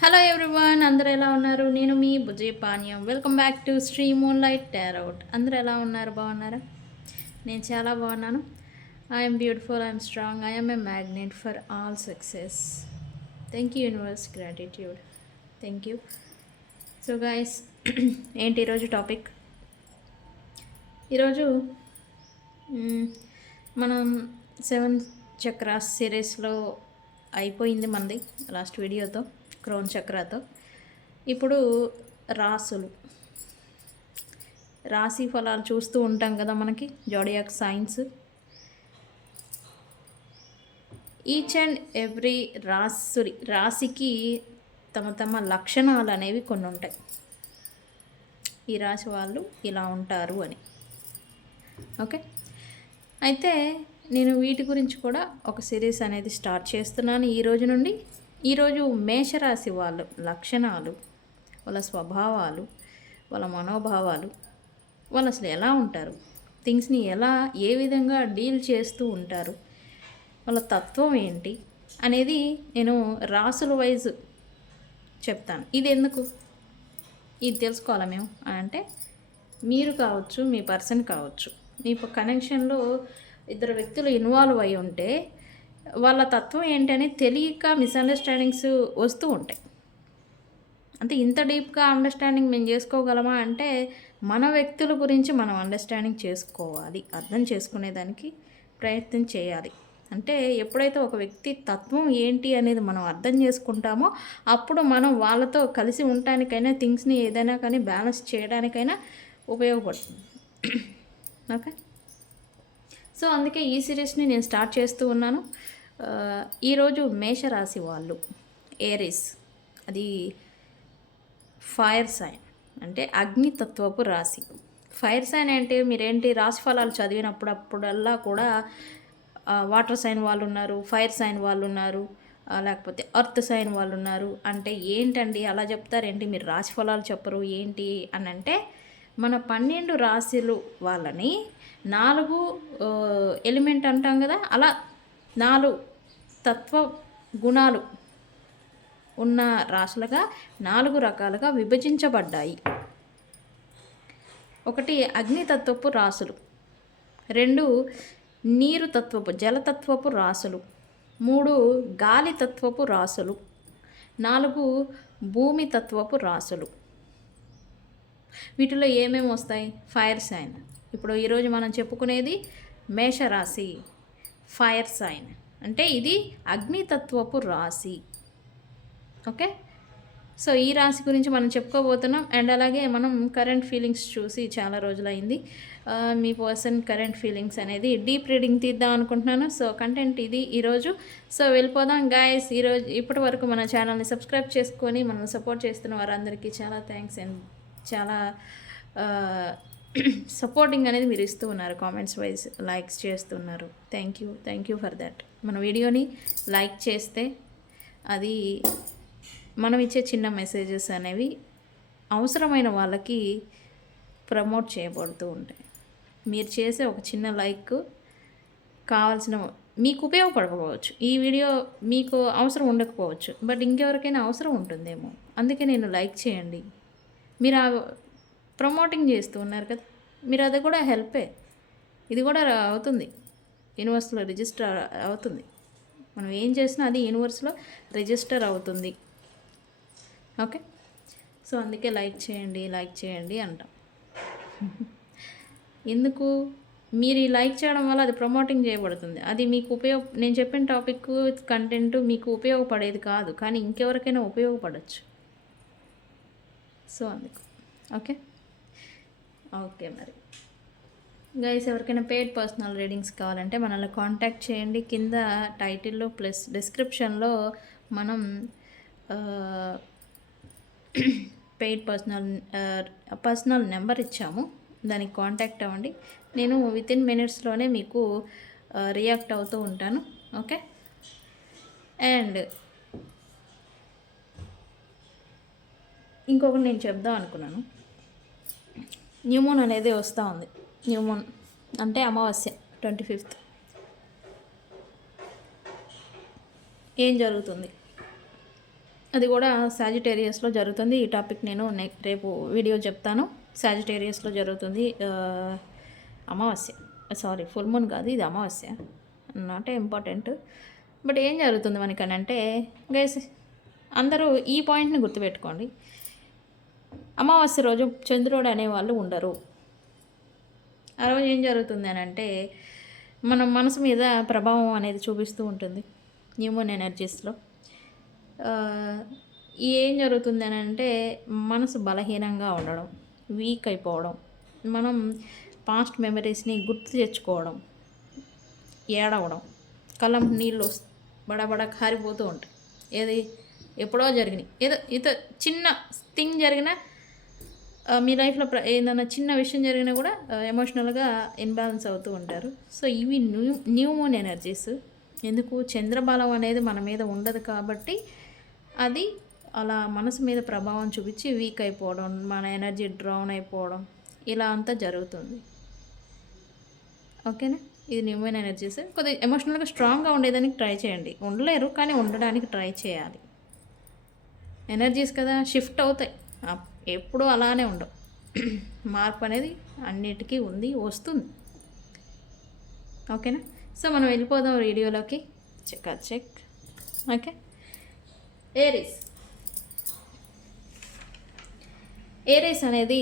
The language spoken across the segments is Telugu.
హలో ఎవ్రీవన్, అందరూ ఎలా ఉన్నారు? నేను మీ బుజ్జి పానీయం. Welcome back to Sri moonlight tarot. అందరూ ఎలా ఉన్నారు? బాగున్నారా? నేను చాలా బాగున్నాను. I'm beautiful, I'm strong, I'm a magnet for all success. Thank you universe, gratitude. Thank you. So guys, ఏంటి ఈరోజు టాపిక్? ఈరోజు మనం 7 చక్రాస్ సిరీస్లో అయిపోయింది మనది లాస్ట్ వీడియోతో, క్రౌన్ చక్రాతో. ఇప్పుడు రాసులు, రాశి ఫలాలు చూస్తూ ఉంటాం కదా మనకి, zodiac science. Each and every రాశికి తమ తమ లక్షణాలు అనేవి కొన్ని ఉంటాయి. ఈ రాశి వాళ్ళు ఇలా ఉంటారు అని. ఓకే, అయితే నేను వీటి గురించి కూడా ఒక సిరీస్ అనేది స్టార్ట్ చేస్తున్నాను ఈ రోజు నుండి. ఈరోజు మేషరాశి వాళ్ళు లక్షణాలు, వాళ్ళ స్వభావాలు, వాళ్ళ మనోభావాలు, వాళ్ళు అసలు ఎలా ఉంటారు, థింగ్స్ని ఏ విధంగా డీల్ చేస్తూ ఉంటారు, వాళ్ళ తత్వం ఏంటి అనేది నేను రాసుల వైజ్ చెప్తాను. ఇది ఎందుకు, ఇది తెలుసుకోవాలా మేము అంటే, మీరు కావచ్చు, మీ పర్సన్ కావచ్చు, మీ కనెక్షన్లో ఇద్దరు వ్యక్తులు ఇన్వాల్వ్ అయి ఉంటే వాళ్ళ తత్వం ఏంటని తెలియక మిస్అండర్స్టాండింగ్స్ వస్తూ ఉంటాయి. అంటే ఇంత డీప్గా అండర్స్టాండింగ్ మేము చేసుకోగలమా అంటే, మన వ్యక్తుల గురించి మనం అండర్స్టాండింగ్ చేసుకోవాలి, అర్థం చేసుకునేదానికి ప్రయత్నం చేయాలి. అంటే ఎప్పుడైతే ఒక వ్యక్తి తత్వం ఏంటి అనేది మనం అర్థం చేసుకుంటామో అప్పుడు మనం వాళ్ళతో కలిసి ఉండటానికైనా, థింగ్స్ని ఏదైనా కానీ బ్యాలెన్స్ చేయడానికైనా ఉపయోగపడుతుంది. ఓకే, సో అందుకే ఈ సిరీస్ని నేను స్టార్ట్ చేస్తూ ఉన్నాను. ఈరోజు మేషరాశి వాళ్ళు, ఏరిస్, అది ఫైర్ సైన్, అంటే అగ్నితత్వపు రాశి. ఫైర్ సైన్ అంటే మీరేంటి, రాశి ఫలాలు చదివినప్పుడల్లా కూడా వాటర్ సైన్ వాళ్ళు ఉన్నారు, ఫైర్ సైన్ వాళ్ళు ఉన్నారు, లేకపోతే అర్త్ సైన్ వాళ్ళు ఉన్నారు అంటే ఏంటండి అలా చెప్తారేంటి, మీరు రాశి ఫలాలు చెప్పరు ఏంటి అని అంటే, మన 12 రాశులు వాళ్ళని 4 ఎలిమెంట్ అంటాం కదా, అలా 4 తత్వ గుణాలు ఉన్న రాశులుగా 4 రకాలుగా విభజించబడ్డాయి. 1 అగ్నితత్వపు రాశులు, 2 నీరు తత్వపు జలతత్వపు రాశులు, 3 గాలి తత్వపు రాశులు, 4 భూమి తత్వపు రాశులు. వీటిలో ఏమేమి వస్తాయి? Fire sign. ఇప్పుడు ఈరోజు మనం చెప్పుకునేది మేషరాశి, ఫైర్ సైన్ అంటే ఇది అగ్నితత్వపు రాశి. ఓకే, సో ఈ రాశి గురించి మనం చెప్పుకోబోతున్నాం. అండ్ అలాగే మనం కరెంట్ ఫీలింగ్స్ చూసి చాలా రోజులైంది. మీ పర్సన్ కరెంట్ ఫీలింగ్స్ అనేది డీప్ రీడింగ్ తీద్దాం అనుకుంటున్నాను. సో కంటెంట్ ఇది ఈరోజు. సో వెళ్ళిపోదాం గాయస్. ఈరోజు ఇప్పటి వరకు మన ఛానల్ని సబ్స్క్రైబ్ చేసుకొని మనం సపోర్ట్ చేస్తున్న వారందరికీ చాలా థ్యాంక్స్. అండ్ చాలా సపోర్టింగ్ అనేది మీరు ఇస్తూ ఉన్నారు, కామెంట్స్ వైజ్ లైక్స్ చేస్తున్నారు. Thank you for that. మన వీడియోని లైక్ చేస్తే అది మనం ఇచ్చే చిన్న మెసేజెస్ అనేవి అవసరమైన వాళ్ళకి ప్రమోట్ చేయబడుతూ ఉంటాయి. మీరు చేసే ఒక చిన్న లైక్ కావాల్సిన, మీకు ఉపయోగపడకపోవచ్చు, ఈ వీడియో మీకు అవసరం ఉండకపోవచ్చు, బట్ ఇంకెవరికైనా అవసరం ఉంటుందేమో, అందుకే నేను లైక్ చేయండి. మీరు ప్రమోటింగ్ చేస్తూ ఉన్నారు కదా, మీరు అది కూడా హెల్పే. ఇది కూడా అవుతుంది, యూనివర్స్లో రిజిస్టర్ అవుతుంది. మనం ఏం చేసినా అది యూనివర్స్లో రిజిస్టర్ అవుతుంది. ఓకే, సో అందుకే లైక్ చేయండి అంటాం. ఎందుకు? మీరు ఈ లైక్ చేయడం వల్ల అది ప్రమోటింగ్ చేయబడుతుంది. అది మీకు నేను చెప్పిన టాపిక్ కంటెంట్ మీకు ఉపయోగపడేది కాదు, కానీ ఇంకెవరికైనా ఉపయోగపడవచ్చు. సో అందుకు ఓకే మరి గైస్, ఎవరికైనా పెయిడ్ పర్సనల్ రీడింగ్స్ కావాలంటే మనల్ని కాంటాక్ట్ చేయండి. కింద టైటిల్లో ప్లస్ డిస్క్రిప్షన్లో మనం పెయిడ్ పర్సనల్ నెంబర్ ఇచ్చాము, దానికి కాంటాక్ట్ అవ్వండి. నేను వితిన్ మినిట్స్లోనే మీకు రియాక్ట్ అవుతూ ఉంటాను. ఓకే, అండ్ ఇంకొకటి నేను చెప్దాం అనుకున్నాను. న్యూమూన్ అనేది వస్తూ ఉంది. న్యూమూన్ అంటే అమావాస్య 25th. ఏం జరుగుతుంది? అది కూడా సాజిటేరియస్లో జరుగుతుంది. ఈ టాపిక్ నేను రేపు వీడియో చెప్తాను. సాజిటేరియస్లో జరుగుతుంది. అమావాస్య, సారీ ఫుల్ మూన్ కాదు, ఇది అమావాస్య, నాట్ ఇంపార్టెంట్. బట్ ఏం జరుగుతుంది మనకనంటే గైస్, అందరూ ఈ పాయింట్ని గుర్తుపెట్టుకోండి. అమావాస్య రోజు చంద్రుడు అనేవాళ్ళు ఉండరు. ఆ రోజు ఏం జరుగుతుంది అని అంటే మన మనసు మీద ప్రభావం అనేది చూపిస్తూ ఉంటుంది న్యూమోన్ ఎనర్జీస్లో. ఏం జరుగుతుంది అని అంటే మనసు బలహీనంగా ఉండడం, వీక్ అయిపోవడం, మనం పాస్ట్ మెమరీస్ని గుర్తు తెచ్చుకోవడం, ఏడవడం, కళ్ళం నీళ్ళు బడబడ కారిపోతూ ఉంటాయి. ఏది ఎప్పుడో జరిగినాయి, ఏదో చిన్న థింగ్ జరిగినా, మీ లైఫ్లో ఏదైనా చిన్న విషయం జరిగినా కూడా ఎమోషనల్గా ఇన్బ్యాలెన్స్ అవుతూ ఉంటారు. సో ఇవి న్యూమోన్ ఎనర్జీస్. ఎందుకు? చంద్రబలం అనేది మన మీద ఉండదు కాబట్టి అది అలా మనసు మీద ప్రభావం చూపించి వీక్ అయిపోవడం, మన ఎనర్జీ డ్రౌన్ అయిపోవడం, ఇలా అంతా జరుగుతుంది. ఓకేనా? ఇది న్యూమోన్ ఎనర్జీస్. కొద్దిగా ఎమోషనల్గా స్ట్రాంగ్గా ఉండేదానికి ట్రై చేయండి. ఉండలేరు కానీ ఉండడానికి ట్రై చేయాలి. ఎనర్జీస్ కదా, షిఫ్ట్ అవుతాయి, ఎప్పుడూ అలానే ఉండవు. మార్పు అనేది అన్నిటికీ ఉంది, వస్తుంది. ఓకేనా? సో మనం వెళ్ళిపోదాం వీడియోలోకి. చెక్. ఓకే, ఏరీస్ అనేది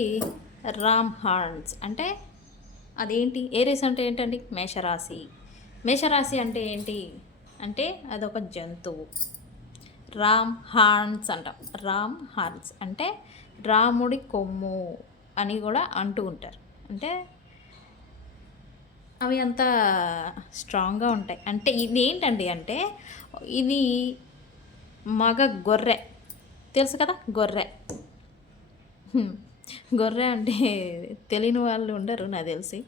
రామ్ హార్న్స్. అంటే అదేంటి? ఏరీస్ అంటే ఏంటండి? మేషరాశి అంటే ఏంటి అంటే అదొక జంతువు. రామ్ హార్న్స్ అంటాం. రామ్ హార్న్స్ అంటే రాముడి కొమ్ము అని కూడా అంటూ ఉంటారు. అంటే అవి అంత స్ట్రాంగ్గా ఉంటాయి. అంటే ఇది ఏంటండి అంటే ఇది మగ గొర్రె, తెలుసు కదా గొర్రె. గొర్రె అంటే తెలియని వాళ్ళు ఉండరు నాకు తెలిసి.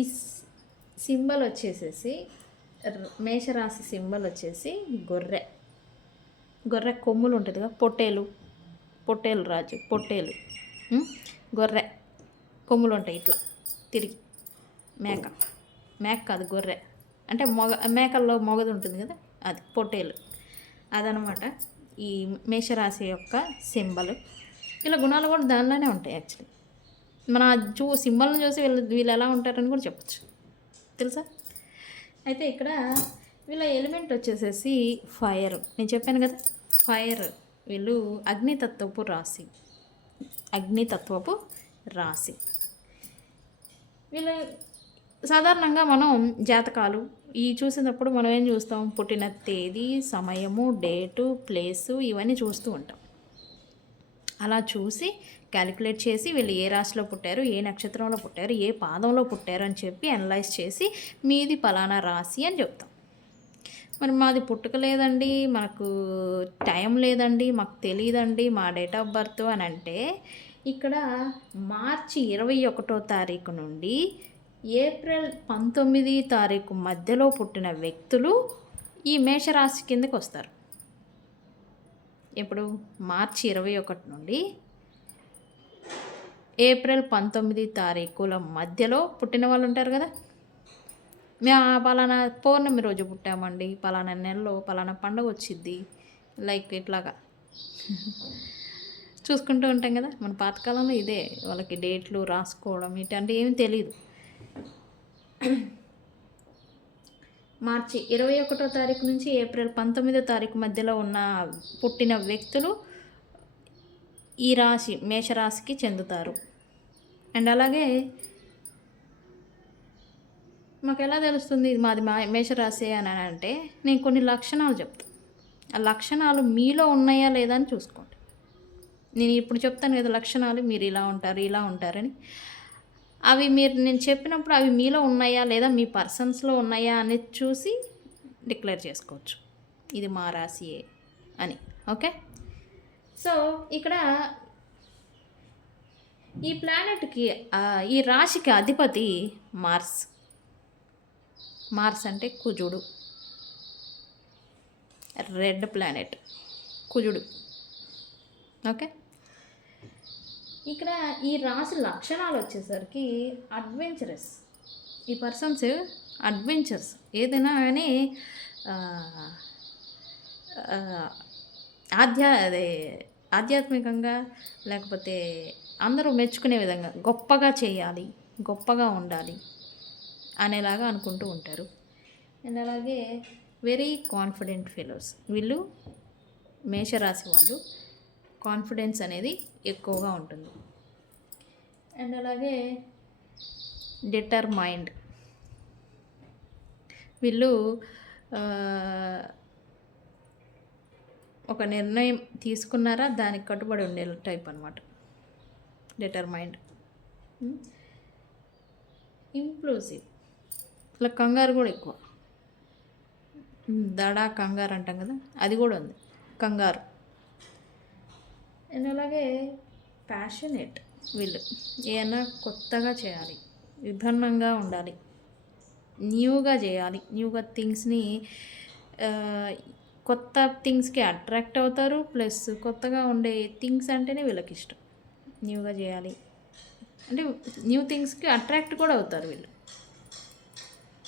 ఈ సింబల్ వచ్చేసేసి మేషరాశి సింబల్ వచ్చేసి గొర్రె కొమ్ములు ఉంటుంది కదా, పొట్టేలు రాజు, గొర్రె కొమ్ములు ఉంటాయి ఇట్లా తిరిగి. మేక కాదు, గొర్రె అంటే మేకల్లో మొగది ఉంటుంది కదా, అది పొట్టేలు. అదనమాట ఈ మేషరాశి యొక్క సింబల్. ఇలా గుణాలు కూడా దానిలోనే ఉంటాయి యాక్చువల్లీ. మన సింబల్ని చూసి వీళ్ళు ఎలా ఉంటారని కూడా చెప్పచ్చు, తెలుసా? అయితే ఇక్కడ వీళ్ళ ఎలిమెంట్ వచ్చేసేసి ఫైర్. నేను చెప్పాను కదా, ఫైర్. వీళ్ళు అగ్నితత్వపు రాశి. వీళ్ళు సాధారణంగా మనం జాతకాలు చూసినప్పుడు మనం ఏం చూస్తాం? పుట్టిన తేదీ, సమయము, డేటు, ప్లేసు ఇవన్నీ చూస్తూ ఉంటాం. అలా చూసి క్యాలిక్యులేట్ చేసి వీళ్ళు ఏ రాశిలో పుట్టారు, ఏ నక్షత్రంలో పుట్టారు, ఏ పాదంలో పుట్టారు అని చెప్పి అనలైజ్ చేసి మీది పలానా రాశి అని చెప్తాం. మరి మాది పుట్టుక లేదండి, మనకు టైం లేదండి, మాకు తెలియదండి మా డేట్ ఆఫ్ బర్త్ అని అంటే, ఇక్కడ మార్చి 21వ తారీఖు నుండి ఏప్రిల్ 19వ తారీఖు మధ్యలో పుట్టిన వ్యక్తులు ఈ మేషరాశి కిందకి వస్తారు. ఇప్పుడు మార్చి 21 నుండి ఏప్రిల్ 19వ తారీఖుల మధ్యలో పుట్టిన వాళ్ళు ఉంటారు కదా. మేము పలానా పౌర్ణమి రోజు పుట్టామండి, పలానా నెలలో పలానా పండుగ వచ్చిద్ది, లైక్ ఇట్లాగా చూసుకుంటూ ఉంటాం కదా. మన పాతకాలంలో ఇదే వాళ్ళకి డేట్లు రాసుకోవడం ఇట్లాంటివి ఏమీ తెలియదు. మార్చి 21వ తారీఖు నుంచి ఏప్రిల్ 19వ తారీఖు మధ్యలో పుట్టిన వ్యక్తులు ఈ రాశి మేషరాశికి చెందుతారు. అండ్ అలాగే మాకు ఎలా తెలుస్తుంది ఇది మాది మేషరాశి అని అంటే, నేను కొన్ని లక్షణాలు చెప్తాను. ఆ లక్షణాలు మీలో ఉన్నాయా లేదా అని చూసుకోండి. నేను ఇప్పుడు చెప్తాను కదా లక్షణాలు, మీరు ఇలా ఉంటారని. అవి నేను చెప్పినప్పుడు అవి మీలో ఉన్నాయా లేదా, మీ పర్సన్స్లో ఉన్నాయా అనేది చూసి డిక్లేర్ చేసుకోవచ్చు ఇది మా రాశియే అని. ఓకే, సో ఇక్కడ ఈ ప్లానెట్కి ఈ రాశికి అధిపతి మార్స్ అంటే కుజుడు, రెడ్ ప్లానెట్ కుజుడు. ఓకే, ఇక్కడ ఈ రాశి లక్షణాలు వచ్చేసరికి అడ్వెంచరస్. ఈ పర్సన్స్ అడ్వెంచర్స్ ఏదైనా కానీ ఆహ్, ఆహ్, అదే ఆధ్యాత్మికంగా లేకపోతే అందరూ మెచ్చుకునే విధంగా గొప్పగా చేయాలి, గొప్పగా ఉండాలి అనేలాగా అనుకుంటూ ఉంటారు. అండ్ అలాగే వెరీ కాన్ఫిడెంట్ ఫెలోస్ వీళ్ళు మేషరాశి వాళ్ళు. కాన్ఫిడెన్స్ అనేది ఎక్కువగా ఉంటుంది. అండ్ అలాగే డిటర్మైండ్ వీళ్ళు ఒక నిర్ణయం తీసుకున్నారా దానికి కట్టుబడి ఉండే టైప్ అనమాట. డిటర్మైండ్. ఇంప్లూసివ్ ఇలా కంగారు కూడా ఎక్కువ. దడా కంగారు అంటాం కదా, అది కూడా ఉంది, కంగారు. అండ్ అలాగే ప్యాషనేట్ వీళ్ళు ఏమైనా కొత్తగా చేయాలి, విభిన్నంగా ఉండాలి, న్యూగా చేయాలి, న్యూగా థింగ్స్ని కొత్త థింగ్స్కి అట్రాక్ట్ అవుతారు. ప్లస్ కొత్తగా ఉండే థింగ్స్ అంటేనే వీళ్ళకి ఇష్టం. న్యూగా చేయాలి అంటే న్యూ థింగ్స్కి అట్రాక్ట్ కూడా అవుతారు వీళ్ళు.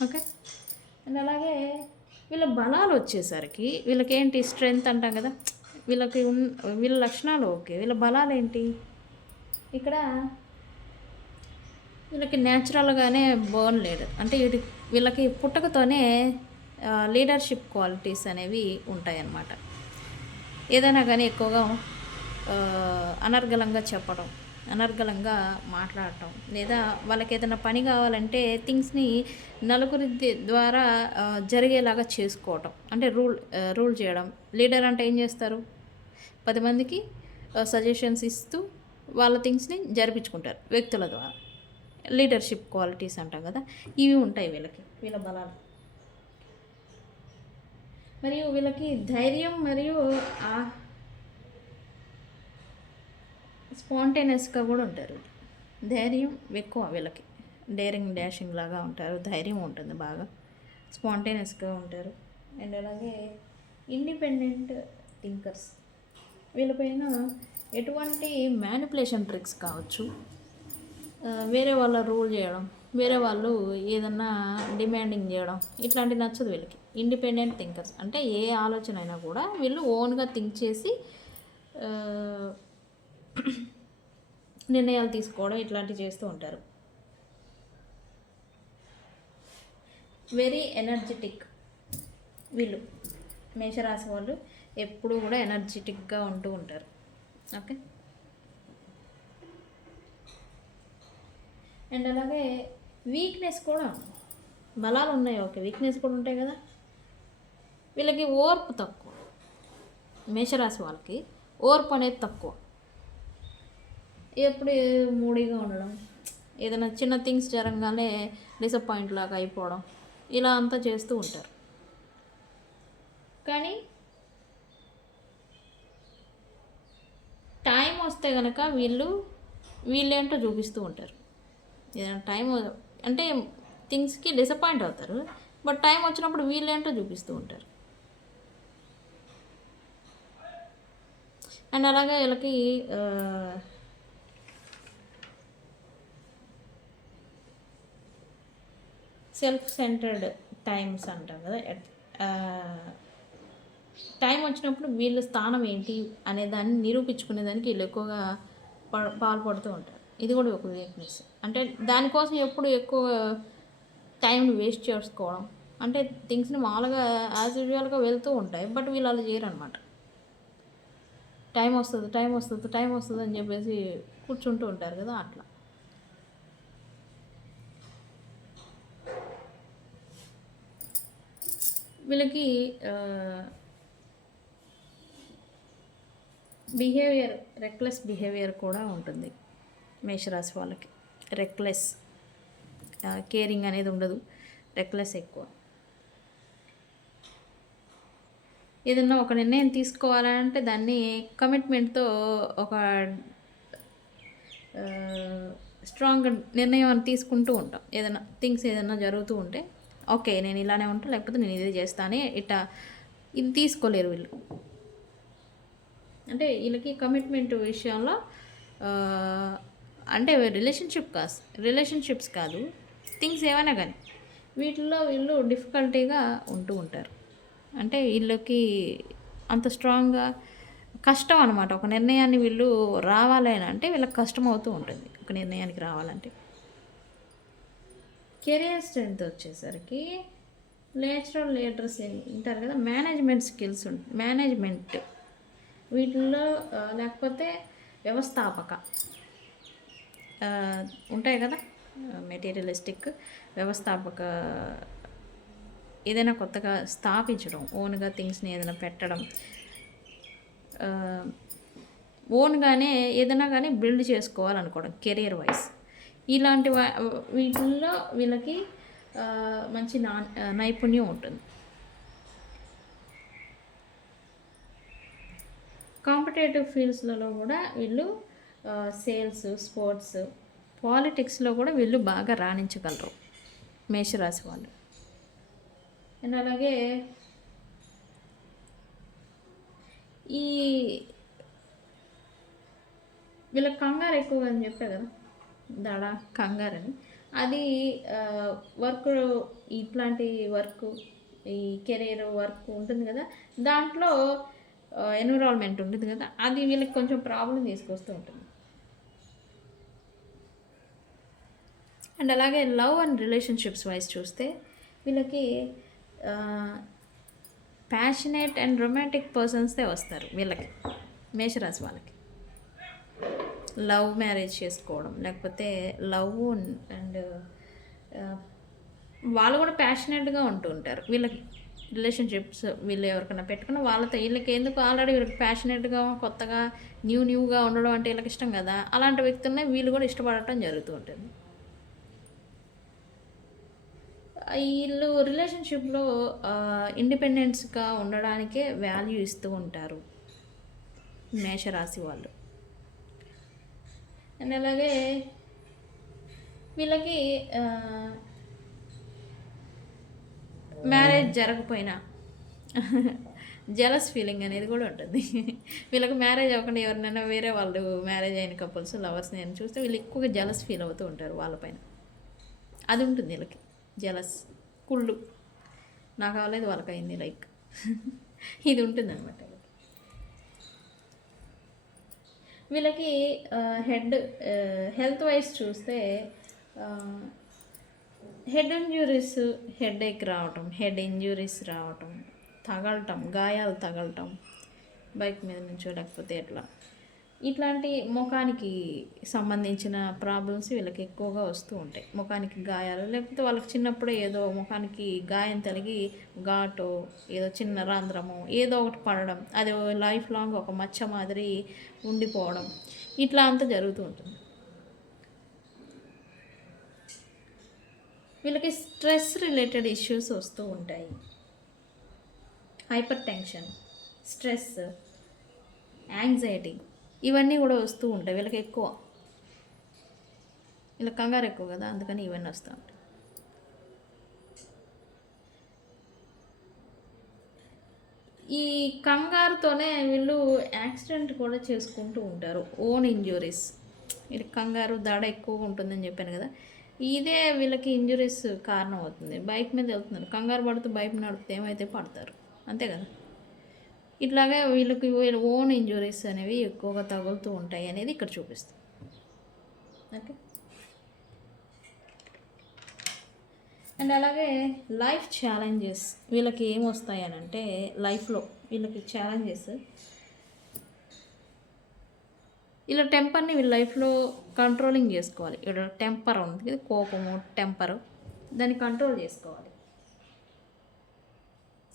ఓకే. అండ్ అలాగే వీళ్ళ బలాలు వచ్చేసరికి వీళ్ళకి ఏంటి స్ట్రెంగ్త్ అంటాం కదా, వీళ్ళ లక్షణాలు ఓకే. వీళ్ళ బలాలు ఏంటి ఇక్కడ వీళ్ళకి న్యాచురల్గానే బోర్న్ లీడర్ అంటే వీళ్ళకి పుట్టకతోనే లీడర్షిప్ క్వాలిటీస్ అనేవి ఉంటాయన్నమాట. ఏదైనా కానీ ఎక్కువగా అనర్గళంగా చెప్పడం, అనర్గళంగా మాట్లాడటం, లేదా వాళ్ళకి ఏదైనా పని కావాలంటే థింగ్స్ని నలుగురి ద్వారా జరిగేలాగా చేసుకోవటం, అంటే రూల్ చేయడం. లీడర్ అంటే ఏం చేస్తారు, 10 మందికి సజెషన్స్ ఇస్తూ వాళ్ళ థింగ్స్ని జరిపించుకుంటారు వ్యక్తుల ద్వారా. లీడర్షిప్ క్వాలిటీస్ అంటాం కదా, ఇవి ఉంటాయి వీళ్ళ బలాలు. మరియు వీళ్ళకి ధైర్యం మరియు స్పాంటేనియస్గా కూడా ఉంటారు. ధైర్యం ఎక్కువ వీళ్ళకి, డేరింగ్ డాషింగ్ లాగా ఉంటారు, ధైర్యం ఉంటుంది బాగా, స్పాంటేనియస్గా ఉంటారు. అండ్ అలాగే ఇండిపెండెంట్ థింకర్స్. వీళ్ళపైన ఎటువంటి మ్యానిపులేషన్ ట్రిక్స్ కావచ్చు, వేరే వాళ్ళ రూల్ చేయడం, వేరే వాళ్ళు ఏదన్నా డిమాండింగ్ చేయడం, ఇట్లాంటివి నచ్చదు వీళ్ళకి. ఇండిపెండెంట్ థింకర్స్ అంటే ఏ ఆలోచన అయినా కూడా వీళ్ళు ఓన్గా థింక్ చేసి నిర్ణయాలు తీసుకోవడం ఇట్లాంటివి చేస్తూ ఉంటారు. వెరీ ఎనర్జెటిక్ వీళ్ళు మేషరాశి వాళ్ళు ఎప్పుడూ కూడా ఎనర్జెటిక్గా ఉంటూ ఉంటారు. ఓకే. అండ్ అలాగే వీక్నెస్ కూడా, బలాలు ఉన్నాయి ఓకే, వీక్నెస్ కూడా ఉంటాయి కదా. వీళ్ళకి ఓర్పు తక్కువ, మేషరాశి వాళ్ళకి ఓర్పు అనేది తక్కువ. ఎప్పుడు మూడీగా ఉండడం, ఏదైనా చిన్న థింగ్స్ జరగగానే డిసప్పాయింట్ లాగా అయిపోవడం, ఇలా అంతా చేస్తూ ఉంటారు. కానీ టైం వస్తే కనుక వీళ్ళేంటో చూపిస్తూ ఉంటారు. ఏదైనా టైం అంటే థింగ్స్కి డిసప్పాయింట్ అవుతారు, బట్ టైం వచ్చినప్పుడు వీళ్ళేంటో చూపిస్తూ ఉంటారు. అండ్ అలాగే వీళ్ళకి సెల్ఫ్ సెంటర్డ్ టైమ్స్ అంటాం కదా, టైం వచ్చినప్పుడు వీళ్ళ స్థానం ఏంటి అనే దాన్ని నిరూపించుకునేదానికి వీళ్ళు ఎక్కువగా పాల్పడుతూ ఉంటారు. ఇది కూడా ఒక వీక్నెస్. అంటే దానికోసం ఎప్పుడు ఎక్కువ టైంని వేస్ట్ చేసుకోవడం, అంటే థింగ్స్ని మామూలుగా యాజ్ యూజువల్గా వెళ్తూ ఉంటాయి, బట్ వీళ్ళు అలా చేయరనమాట. టైం వస్తుంది అని చెప్పేసి కూర్చుంటూ ఉంటారు కదా, అట్లా. వీళ్ళకి రెక్లెస్ బిహేవియర్ కూడా ఉంటుంది మేషరాశి వాళ్ళకి. రెక్లెస్, కేరింగ్ అనేది ఉండదు, రెక్లెస్ ఎక్కువ. ఏదన్నా ఒక నిర్ణయం తీసుకోవాలంటే దాన్ని కమిట్మెంట్తో ఒక స్ట్రాంగ్ నిర్ణయం అని తీసుకుంటూ ఉంటాం. ఏదైనా జరుగుతూ ఉంటే ఓకే నేను ఇలానే ఉంటాను, లేకపోతే నేను ఇదే చేస్తానే ఇది తీసుకోలేరు వీళ్ళు. అంటే వీళ్ళకి కమిట్మెంట్ విషయంలో అంటే రిలేషన్షిప్స్ కాదు, థింగ్స్ ఏమైనా కానీ వీటిల్లో వీళ్ళు డిఫికల్టీగా ఉంటూ ఉంటారు. అంటే వీళ్ళకి అంత స్ట్రాంగ్‌గా కష్టం అనమాట. ఒక నిర్ణయాన్ని వీళ్ళు రావాలి అని అంటే వీళ్ళకి కష్టం అవుతూ ఉంటుంది. ఒక నిర్ణయానికి రావాలంటే. కెరియర్ స్ట్రెంత్ వచ్చేసరికి నేచురల్ లీడర్స్ ఉంటారు కదా! మేనేజ్మెంట్ స్కిల్స్ మేనేజ్మెంట్ వీటిల్లో లేకపోతే వ్యవస్థాపక ఉంటాయి కదా! మెటీరియలిస్టిక్, వ్యవస్థాపక ఏదైనా కొత్తగా స్థాపించడం, ఓన్‌గా థింగ్స్‌ని ఏదైనా పెట్టడం, ఓన్‌గానే ఏదైనా గానీ బిల్డ్ చేసుకోవాలనుకోవడం కెరియర్ వైస్. ఇలాంటి వీటిల్లో వీళ్ళకి మంచి నైపుణ్యం ఉంటుంది. కాంపిటేటివ్ ఫీల్డ్స్‌లలో గూడా వీళ్ళు సేల్స్, స్పోర్ట్స్, పాలిటిక్స్‌లో గూడా వీళ్ళు బాగా రాణించగలరు మేషరాశి వాళ్ళు. అండ్ అలాగే ఈ వీళ్ళకి కంగారు ఎక్కువ అని చెప్పా కదా! దడ, కంగారని. అది వర్క్ ఇట్లాంటి వర్క్, ఈ కెరీర్ వర్క్ ఉంటుంది కదా! దాంట్లో ఎన్విరాన్మెంట్ ఉంటుంది కదా! అది వీళ్ళకి కొంచెం ప్రాబ్లమ్ తీసుకొస్తూ ఉంటుంది. అండ్ అలాగే లవ్ అండ్ రిలేషన్షిప్స్ వైజ్ చూస్తే వీళ్ళకి ప్యాషనేట్ అండ్ రొమాంటిక్ పర్సన్సే వస్తారు వీళ్ళకి, మేషరాశి వాళ్ళకి. లవ్ మ్యారేజ్ చేసుకోవడం, లేకపోతే లవ్ అండ్ వాళ్ళు కూడా ప్యాషనేట్గా ఉంటూ ఉంటారు. వీళ్ళకి రిలేషన్షిప్స్ వీళ్ళు ఎవరికైనా పెట్టుకున్న వాళ్ళతో వీళ్ళకి ఎందుకు ఆల్రెడీ వీళ్ళకి ప్యాషనేట్గా కొత్తగా న్యూగా ఉండడం అంటే వీళ్ళకి ఇష్టం కదా! అలాంటి వ్యక్తులనే వీళ్ళు కూడా ఇష్టపడటం జరుగుతూ ఉంటుంది. వీళ్ళు రిలేషన్షిప్‌లో ఇండిపెండెన్స్‌గా ఉండడానికే వాల్యూ ఇస్తూ ఉంటారు మేషరాశి వాళ్ళు. అండ్ అలాగే వీళ్ళకి మ్యారేజ్ జరగకపోయినా జెలస్ ఫీలింగ్ అనేది కూడా ఉంటుంది. వీళ్ళకి మ్యారేజ్ అవ్వకుండా ఎవరినైనా వేరే వాళ్ళు మ్యారేజ్ అయిన కపుల్స్, లవర్స్‌ని అని చూస్తే వీళ్ళు ఎక్కువగా జెలస్ ఫీల్ అవుతూ ఉంటారు వాళ్ళపైన. అది ఉంటుంది వీళ్ళకి జెలస్, కుళ్ళు. నాకు అవ్వలేదు వాళ్ళకయింది లైక్ ఇది ఉంటుందన్నమాట. వీళ్ళకి హెల్త్ వైజ్ చూస్తే హెడ్ ఇంజ్యూరీస్, హెడేక్ రావటం, హెడ్ ఇంజ్యూరీస్ రావటం, తగలటం, గాయాలు తగలటం బైక్ మీద నుంచో లేకపోతే ఎట్లా, ఇట్లాంటి ముఖానికి సంబంధించిన ప్రాబ్లమ్స్ వీళ్ళకి ఎక్కువగా వస్తూ ఉంటాయి. ముఖానికి గాయాలు, లేకపోతే వాళ్ళకి చిన్నప్పుడే ఏదో ముఖానికి గాయం తగిలి ఘాటో ఏదో చిన్న రంధ్రము ఏదో ఒకటి పడడం, అది లైఫ్ లాంగ్ ఒక మచ్చ మాదిరి ఉండిపోవడం, ఇట్లా అంతా జరుగుతూ ఉంటుంది. వీళ్ళకి స్ట్రెస్ రిలేటెడ్ ఇష్యూస్ వస్తూ ఉంటాయి. హైపర్ టెన్షన్, స్ట్రెస్, యాంగ్జైటీ ఇవన్నీ కూడా వస్తూ ఉంటాయి వీళ్ళకి ఎక్కువ. వీళ్ళకి కంగారు ఎక్కువ కదా, అందుకని ఇవన్నీ వస్తూ ఉంటాయి. ఈ కంగారుతోనే వీళ్ళు యాక్సిడెంట్ కూడా చేసుకుంటూ ఉంటారు. ఓన్ ఇంజ్యూరీస్, వీళ్ళకి కంగారు దడ ఎక్కువగా ఉంటుందని చెప్పాను కదా, ఇదే వీళ్ళకి ఇంజురీస్ కారణం అవుతుంది. బైక్ మీద వెళ్తున్నారు, కంగారు పడుతూ బైక్ నడిపితే ఏమైతే పడతారు, అంతే కదా. ఇట్లాగే వీళ్ళకి వీళ్ళ ఓన్ ఇంజురీస్ అనేవి ఎక్కువగా తగులుతూ ఉంటాయి అనేది ఇక్కడ చూపిస్తుంది. ఓకే. అండ్ అలాగే లైఫ్ ఛాలెంజెస్ వీళ్ళకి ఏమొస్తాయి అని అంటే, లైఫ్లో వీళ్ళకి ఛాలెంజెస్, వీళ్ళ టెంపర్ని వీళ్ళ లైఫ్లో కంట్రోలింగ్ చేసుకోవాలి. వీళ్ళ టెంపర్ ఉంది కదా, కోపము టెంపరు, దాన్ని కంట్రోల్ చేసుకోవాలి.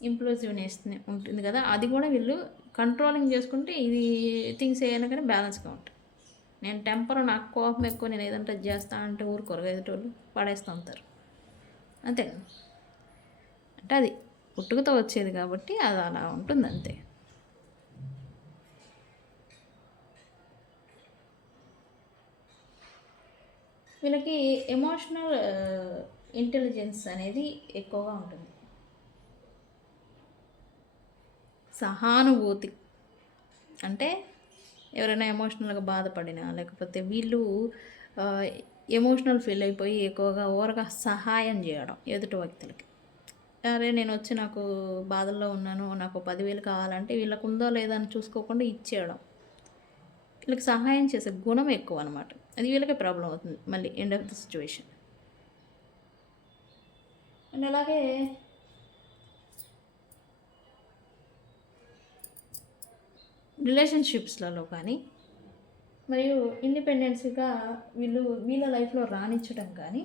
ఇంప్లూజివ్నెస్ ఉంటుంది కదా, అది కూడా వీళ్ళు కంట్రోలింగ్ చేసుకుంటే ఇది థింగ్స్ ఏమైనా కానీ బ్యాలెన్స్గా ఉంటాయి. నేను టెంపర్, నాకు కోపం ఎక్కువ, నేను ఏదంటే చేస్తా అంటే ఊరుకోరు, ఎదుటోళ్ళు పడేస్తూ ఉంటారు, అంతే కదా. అంటే అది పుట్టుకతో వచ్చేది కాబట్టి అది అలా ఉంటుంది, అంతే. వీళ్ళకి ఎమోషనల్ ఇంటెలిజెన్స్ అనేది ఎక్కువగా ఉంటుంది. సహానుభూతి అంటే ఎవరైనా ఎమోషనల్గా బాధపడినా, లేకపోతే వీళ్ళు ఎమోషనల్ ఫీల్ అయిపోయి ఎక్కువగా ఓవర్గా సహాయం చేయడం ఎదుటి వ్యక్తులకి. అరే నేను వచ్చి నాకు బాధల్లో ఉన్నాను, నాకు 10,000 కావాలంటే వీళ్ళకు ఉందో లేదో అని చూసుకోకుండా ఇచ్చేయడం. వీళ్ళకి సహాయం చేసే గుణం ఎక్కువ అనమాట. అది వీళ్ళకే ప్రాబ్లం అవుతుంది మళ్ళీ end of the situation. And అలాగే రిలేషన్షిప్స్లలో కానీ మరియు ఇండిపెండెన్స్గా వీళ్ళ లైఫ్లో రాణించడం కానీ,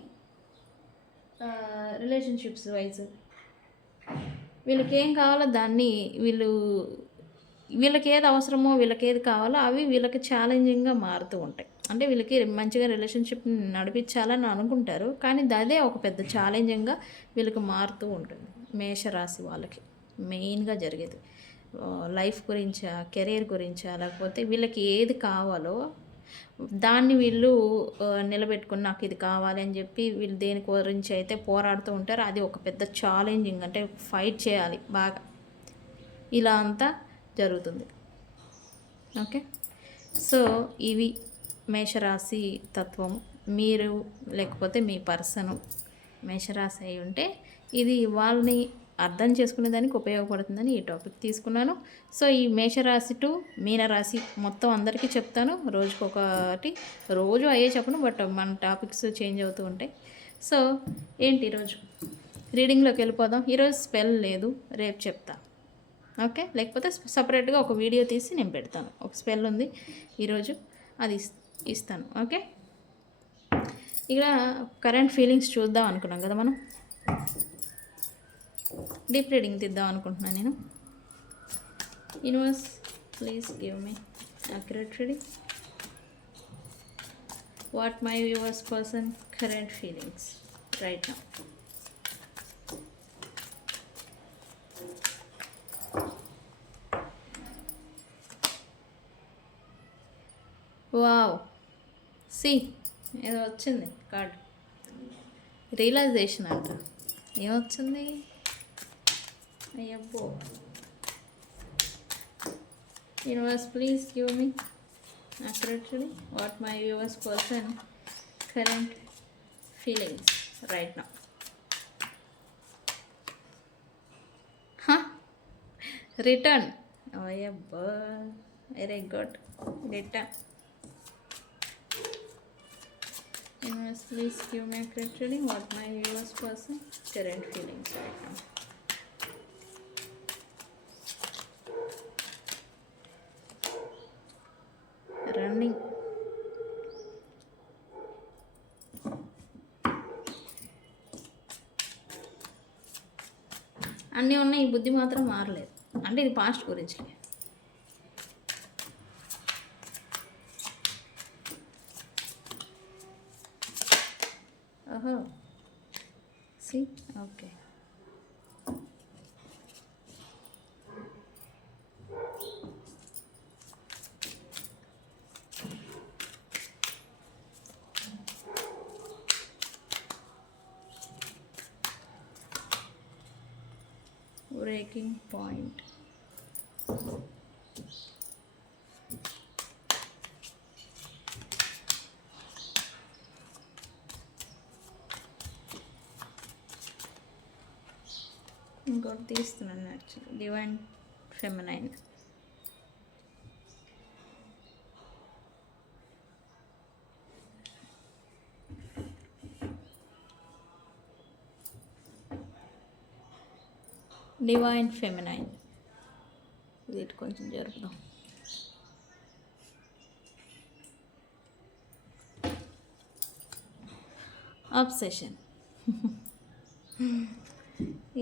రిలేషన్షిప్స్ వైజ్ వీళ్ళకి ఏం కావాలో దాన్ని వీళ్ళకి ఏది అవసరమో వీళ్ళకి ఏది కావాలో అవి వీళ్ళకి ఛాలెంజింగ్గా మారుతూ ఉంటాయి. అంటే వీళ్ళకి మంచిగా రిలేషన్షిప్ నడిపించాలని అనుకుంటారు, కానీ అదే ఒక పెద్ద ఛాలెంజింగ్గా వీళ్ళకి మారుతూ ఉంటుంది. మేషరాశి వాళ్ళకి మెయిన్గా జరిగేది లైఫ్ గురించా, కెరీర్ గురించా, లేకపోతే వీళ్ళకి ఏది కావాలో దాన్ని వీళ్ళు నిలబెట్టుకుని నాకు ఇది కావాలి అని చెప్పి వీళ్ళు దేని గురించి అయితే పోరాడుతూ ఉంటారో అది ఒక పెద్ద ఛాలెంజింగ్, అంటే ఫైట్ చేయాలి బాగా. ఇలా అంతా జరుగుతుంది. ఓకే, సో ఇవి మేషరాశి తత్వం. మీరు లేకపోతే మీ పర్సను మేషరాశి అయి ఉంటే ఇది వాళ్ళని అర్థం చేసుకునేదానికి ఉపయోగపడుతుందని ఈ టాపిక్ తీసుకున్నాను. సో ఈ మేషరాశి టు మీనరాశి మొత్తం అందరికీ చెప్తాను, రోజుకొకటి. రోజు అయ్యే చెప్పను, బట్ మన టాపిక్స్ చేంజ్ అవుతూ ఉంటాయి. సో ఏంటి ఈరోజు రీడింగ్లోకి వెళ్ళిపోదాం. ఈరోజు స్పెల్ లేదు, రేపు చెప్తా. ఓకే, లేకపోతే సపరేట్గా ఒక వీడియో తీసి నేను పెడతాను. ఒక స్పెల్ ఉంది ఈరోజు, అది ఇస్తాను. ఓకే, ఇక్కడ కరెంట్ ఫీలింగ్స్ చూద్దాం అనుకున్నాం కదా మనం. డీప్ రీడింగ్ తీద్దాం అనుకుంటున్నాను నేను. Universe please give me accurate reading. What my viewers person current feelings right now. Wow, సి ఏదో వచ్చింది కార్డ్, రియలైజేషన్ అంట. ఏమొచ్చింది? అయ్యబ్బో. Universe please give me accurately what my viewers person current feelings right now. Return. Oh yeah, very good. Return. Universe please give me accurately what my viewers person current feelings right now. Running. అన్నీ ఉన్నాయి, ఈ బుద్ధి మాత్రం మారలేదు. అంటే ఇది పాస్ట్ గురించి. ఓహో, సి ఓకే. Breaking point. ఇంకోటి తీస్తున్నాను actually, divine feminine. Divine feminine, ఇది కొంచెం జరుపుదాం. అబ్సెషన్.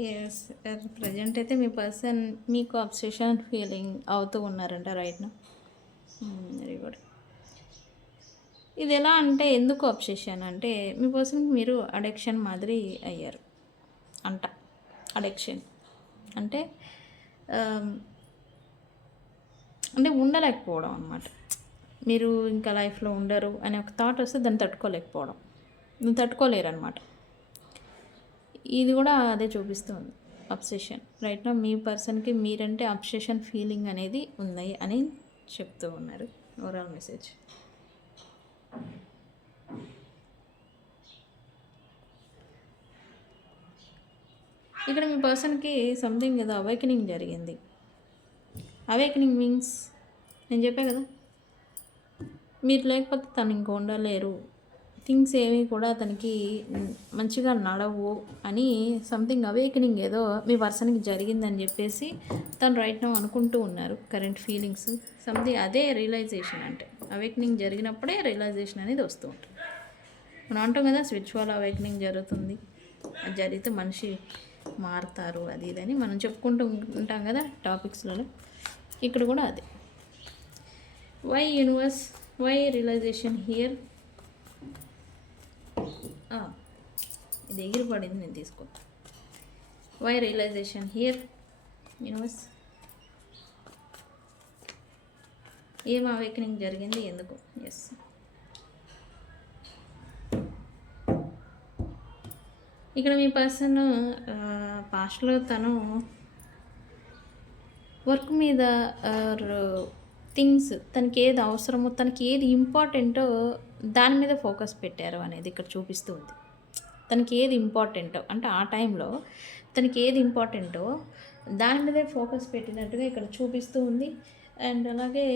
ఎస్, ప్రజెంట్ అయితే మీ పర్సన్ మీకు అబ్సెషన్ ఫీలింగ్ అవుతూ ఉన్నారంట రైట్ నా. Very good. ఇది ఎలా అంటే, ఎందుకు అబ్సెషన్ అంటే మీ పర్సన్కి మీరు అడిక్షన్ మాదిరి అయ్యారు అంట. అడిక్షన్ అంటే అంటే ఉండలేకపోవడం అన్నమాట. మీరు ఇంకా లైఫ్లో ఉండరు అనే ఒక థాట్ వస్తే దాన్ని తట్టుకోలేకపోవడం, నువ్వు తట్టుకోలేరు అనమాట. ఇది కూడా అదే చూపిస్తుంది అబ్సెషన్ రైట్ నా. మీ పర్సన్కి మీరంటే అబ్సెషన్ ఫీలింగ్ అనేది ఉంది అని చెప్తూ ఉన్నారు ఓవరాల్ మెసేజ్. ఇక్కడ మీ పర్సన్కి సంథింగ్ ఏదో అవేకనింగ్ జరిగింది. అవేకనింగ్ మీన్స్ నేను చెప్పా కదా, మీరు లేకపోతే తను ఇంక ఉండలేరు, థింగ్స్ ఏమీ కూడా తనకి మంచిగా నడవు అని సంథింగ్ అవేకనింగ్ ఏదో మీ పర్సన్కి జరిగిందని చెప్పేసి తను రైట్ నౌ అనుకుంటూ ఉన్నారు. కరెంట్ ఫీలింగ్స్ సంథింగ్ అదే రియలైజేషన్. అంటే అవేకనింగ్ జరిగినప్పుడే రియలైజేషన్ అనేది వస్తూ ఉంటుంది. మనం అంటాం కదా స్పిరిచువల్ అవేకనింగ్ జరుగుతుంది, అది జరిగితే మనిషి మారుతారు అది ఇదని మనం చెప్పుకుంటూ ఉంటాం కదా టాపిక్స్లలో. ఇక్కడ కూడా అదే. Why universe, why realisation here. ఇది ఎగిరిపడింది, నేను తీసుకో. Why realisation here universe. ఏం అవేకనింగ్ జరిగింది, ఎందుకు? ఎస్, ఇక్కడ మీ పర్సన్ పాస్ట్లో తను వర్క్ మీద థింగ్స్, తనకి ఏది అవసరమో, తనకి ఏది ఇంపార్టెంటో దాని మీద ఫోకస్ పెట్టారు అనేది ఇక్కడ చూపిస్తూ ఉంది. తనకి ఏది ఇంపార్టెంటో అంటే ఆ టైంలో తనకి ఏది ఇంపార్టెంటో దాని మీదే ఫోకస్ పెట్టినట్టుగా ఇక్కడ చూపిస్తూ ఉంది. అండ్ అలాగే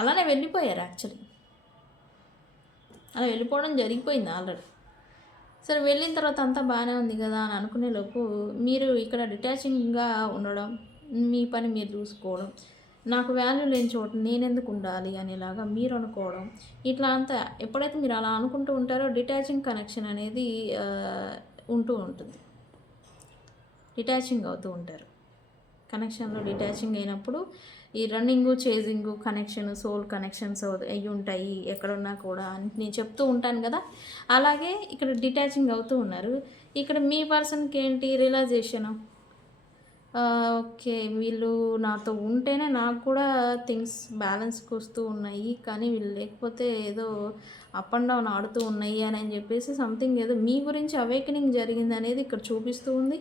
అలానే వెళ్ళిపోయారు. యాక్చువల్లీ అలా వెళ్ళిపోవడం జరిగిపోయింది ఆల్రెడీ. సరే, వెళ్ళిన తర్వాత అంతా బాగానే ఉంది కదా అని అనుకునే లోపు మీరు ఇక్కడ డిటాచింగ్గా ఉండడం, మీ పని మీరు చూసుకోవడం, నాకు వాల్యూ లేని చోట నేనెందుకు ఉండాలి అనేలాగా మీరు అనుకోవడం, ఇట్లా అంతా ఎప్పుడైతే మీరు అలా అనుకుంటూ ఉంటారో డిటాచింగ్ కనెక్షన్ అనేది ఉంటూ ఉంటుంది. డిటాచింగ్ అవుతూ ఉంటారు. కనెక్షన్లో డిటాచింగ్ అయినప్పుడు ఈ రన్నింగు, చేజింగు, కనెక్షన్, సోల్ కనెక్షన్స్ అవి ఉంటాయి ఎక్కడున్నా కూడా అని నేను చెప్తూ ఉంటాను కదా. అలాగే ఇక్కడ డిటాచింగ్ అవుతూ ఉన్నారు. ఇక్కడ మీ పర్సన్కి ఏంటి రియలైజేషను, ఓకే వీళ్ళు నాతో ఉంటేనే నాకు కూడా థింగ్స్ బ్యాలెన్స్కి వస్తూ ఉన్నాయి, కానీ వీళ్ళు లేకపోతే ఏదో అప్ అండ్ డౌన్ ఆడుతూ ఉన్నాయి అని చెప్పేసి సంథింగ్ ఏదో మీ గురించి అవేకనింగ్ జరిగింది అనేది ఇక్కడ చూపిస్తూ ఉంది.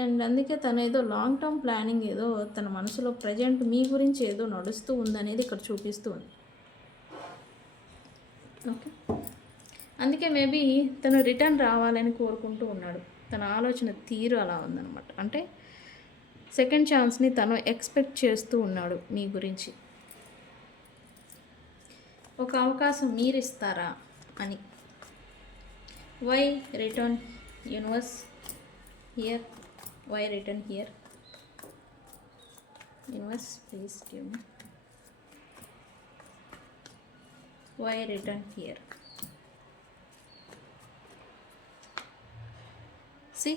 అండ్ అందుకే తను ఏదో లాంగ్ టర్మ్ ప్లానింగ్ ఏదో తన మనసులో ప్రజెంట్ మీ గురించి ఏదో నడుస్తూ ఉందనేది ఇక్కడ చూపిస్తూ ఉంది. ఓకే, అందుకే మేబీ తను రిటర్న్ రావాలని కోరుకుంటూ ఉన్నాడు. తన ఆలోచన తీరు అలా ఉందన్నమాట. అంటే సెకండ్ ఛాన్స్ని తను ఎక్స్పెక్ట్ చేస్తూ ఉన్నాడు మీ గురించి. ఒక అవకాశం మీరు ఇస్తారా అని. Why return universe here, why written here universe, please give me why written here. See,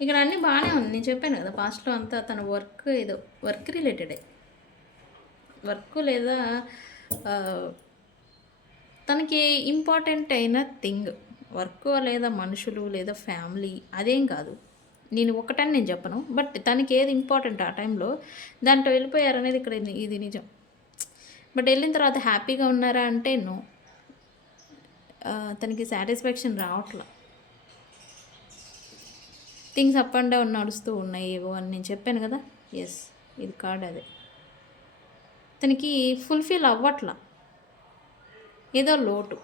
ఇక్కడ అన్నీ బాగానే ఉంది. నేను చెప్పాను కదా పాస్ట్లో అంతా తన వర్క్ ఏదో వర్క్ రిలేటెడే, వర్క్ లేదా తనకి ఇంపార్టెంట్ అయిన థింగ్, వర్క్ లేదా మనుషులు లేదా ఫ్యామిలీ అదేం కాదు. నేను ఒకటని నేను చెప్పను, బట్ తనకి ఏది ఇంపార్టెంట్ ఆ టైంలో దాంట్లో వెళ్ళిపోయారనేది ఇక్కడ ఇది నిజం. బట్ వెళ్ళిన తర్వాత హ్యాపీగా ఉన్నారా అంటే నో, తనకి సాటిస్ఫాక్షన్ రావట్లా. థింగ్స్ అప్ అండ్ డౌన్ నడుస్తూ ఉన్నాయి ఏవో అని నేను చెప్పాను కదా. ఎస్, ఇది కార్డ్ అదే. తనకి ఫుల్ఫిల్ అవ్వట్లా, ఏదో లోటు,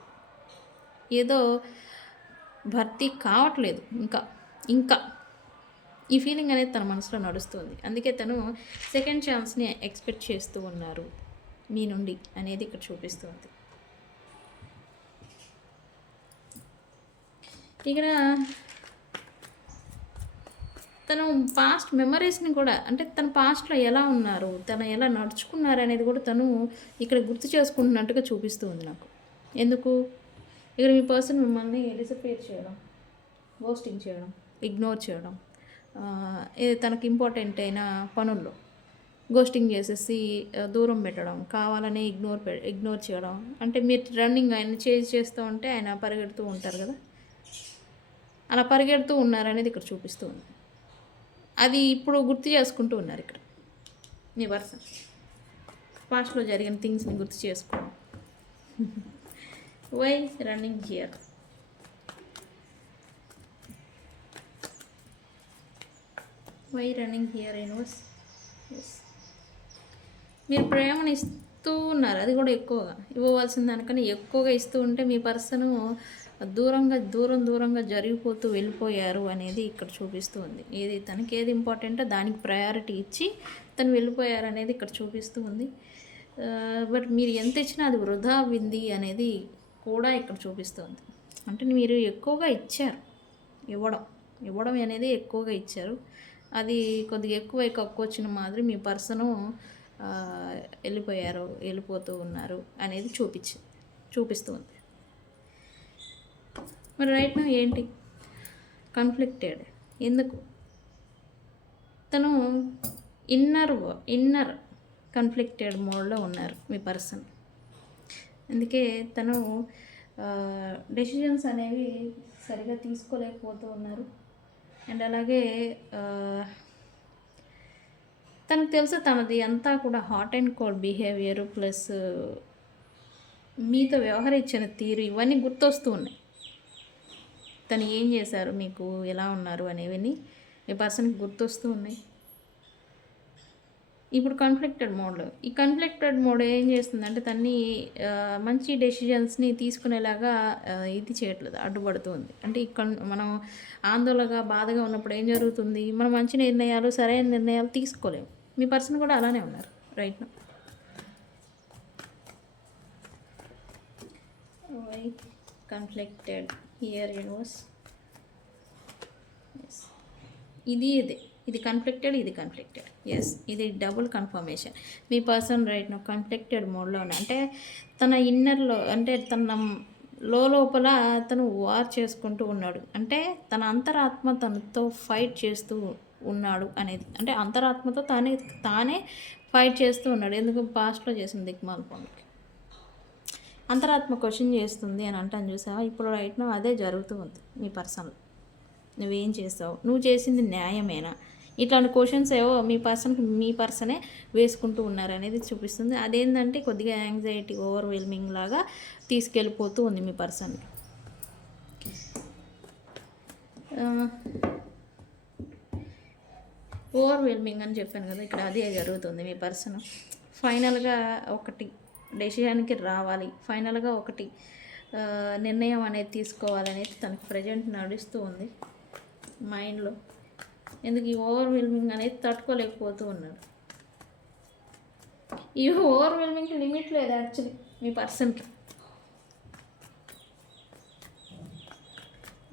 ఏదో భర్తీ కావట్లేదు ఇంకా ఈ ఫీలింగ్ అనేది తన మనసులో నడుస్తుంది. అందుకే తను సెకండ్ ఛాన్స్ని ఎక్స్పెక్ట్ చేస్తూ ఉన్నారు మీ నుండి అనేది ఇక్కడ చూపిస్తుంది. ఇక్కడ తను పాస్ట్ మెమరీస్ని కూడా, అంటే తన పాస్ట్లో ఎలా ఉన్నారు, తను ఎలా నడుచుకున్నారు అనేది కూడా తను ఇక్కడ గుర్తు చేసుకుంటున్నట్టుగా చూపిస్తూ ఉంది నాకు. ఎందుకు, ఇక్కడ మీ పర్సన్ మిమ్మల్ని డిసప్పియర్ చేయడం, గోస్టింగ్ చేయడం, ఇగ్నోర్ చేయడం, తనకు ఇంపార్టెంట్ అయిన పనుల్లో గోస్టింగ్ చేసేసి దూరం పెట్టడం, కావాలని ఇగ్నోర్ చేయడం. అంటే మీరు రన్నింగ్ ఆయన చేస్తూ ఉంటే ఆయన పరిగెడుతూ ఉంటారు కదా, అలా పరిగెడుతూ ఉన్నారనేది ఇక్కడ చూపిస్తూ ఉంది. అది ఇప్పుడు గుర్తు చేసుకుంటూ ఉన్నారు ఇక్కడ మీ పర్సన్. పాస్ట్లో జరిగిన థింగ్స్ని గుర్తు చేసుకోవడం. Why running here. Why running here universe. Yes, మీరు ప్రేమను ఇస్తూ ఉన్నారు, అది కూడా ఎక్కువగా ఇవ్వవలసిన దానికన్నా ఎక్కువగా ఇస్తూ ఉంటే మీ పర్సను దూరంగా జరిగిపోతూ వెళ్ళిపోయారు అనేది ఇక్కడ చూపిస్తూ ఉంది. తనకి ఏది ఇంపార్టెంటో దానికి ప్రయారిటీ ఇచ్చి తను వెళ్ళిపోయారు అనేది ఇక్కడ చూపిస్తూ ఉంది. బట్ మీరు ఎంత ఇచ్చినా అది వృధా అయింది అనేది కూడా ఇక్కడ చూపిస్తుంది. అంటే మీరు ఎక్కువగా ఇచ్చారు, ఇవ్వడం అనేది ఎక్కువగా ఇచ్చారు. అది కొద్దిగా ఎక్కువ వచ్చిన మాదిరి మీ పర్సను వెళ్ళిపోతూ ఉన్నారు అనేది చూపిస్తుంది. మరి రైట్ నా ఏంటి కాన్ఫ్లిక్టెడ్ ఎందుకు? తను ఇన్నర్ కాన్ఫ్లిక్టెడ్ మోడ్లో ఉన్నారు మీ పర్సన్. అందుకే తను డెసిషన్స్ అనేవి సరిగా తీసుకోలేకపోతూ ఉన్నారు. అండ్ అలాగే తనకు తెలుసు తనది అంతా కూడా hot and cold behaviour plus మీతో వ్యవహరించిన తీరు ఇవన్నీ గుర్తొస్తూ ఉన్నాయి. తను ఏం చేశారు, మీకు ఎలా ఉన్నారు అనేవన్నీ మీ పర్సన్కి గుర్తొస్తూ ఉన్నాయి. ఇప్పుడు ఈ కాన్ఫ్లిక్టెడ్ మోడ్ ఏం చేస్తుందంటే తన్ని మంచి డెసిషన్స్ని తీసుకునేలాగా ఇది చేయట్లేదు, అడ్డుపడుతుంది. అంటే ఇక్కడ మనం ఆందోళనగా బాధగా ఉన్నప్పుడు ఏం జరుగుతుంది, మనం మంచి నిర్ణయాలు సరైన నిర్ణయాలు తీసుకోలేము. మీ పర్సన్ కూడా అలానే ఉన్నారు రైట్ నా. Why conflicted here universe? ఇది కాన్ఫ్లిక్టెడ్, ఎస్, ఇది డబుల్ కన్ఫర్మేషన్. మీ పర్సన్ రైట్ నో కాన్ఫ్లిక్టెడ్ మోడ్లో ఉన్నాయి. అంటే తన ఇన్నర్లో, అంటే తన లోపల తను వార్ చేసుకుంటూ ఉన్నాడు. అంటే తన అంతరాత్మ తనతో ఫైట్ చేస్తూ ఉన్నాడు అనేది, అంటే అంతరాత్మతో తానే ఫైట్ చేస్తూ ఉన్నాడు. ఎందుకు పాస్ట్లో చేసిన దిక్మాల పనులకి అంతరాత్మ క్వశ్చన్ చేస్తుంది అని అంటాను చూసావా. ఇప్పుడు రైట్ నో అదే జరుగుతూ ఉంది మీ పర్సన్లో. నువ్వేం చేస్తావు, నువ్వు చేసింది న్యాయమేనా, ఇట్లాంటి క్వశ్చన్స్ ఏవో మీ పర్సనే వేసుకుంటూ ఉన్నారు అనేది చూపిస్తుంది. అదేంటంటే కొద్దిగా యాంగ్జైటీ ఓవర్వెల్మింగ్ లాగా తీసుకెళ్ళిపోతూ ఉంది మీ పర్సన్ని. ఓవర్వెల్మింగ్ అని చెప్పాను కదా, ఇక్కడ అదే జరుగుతుంది. మీ పర్సన్ ఫైనల్గా ఒకటి డెసిషన్కి రావాలి, ఫైనల్గా ఒకటి నిర్ణయం అనేది తీసుకోవాలనేది తనకు ప్రజెంట్ నడుస్తూ ఉంది మైండ్లో. ఎందుకు ఈ ఓవర్వెల్మింగ్ అనేది తట్టుకోలేకపోతూ ఉన్నాడు. ఈ ఓవర్వెల్మింగ్కి లిమిట్ లేదు యాక్చువల్లీ మీ పర్సన్కి.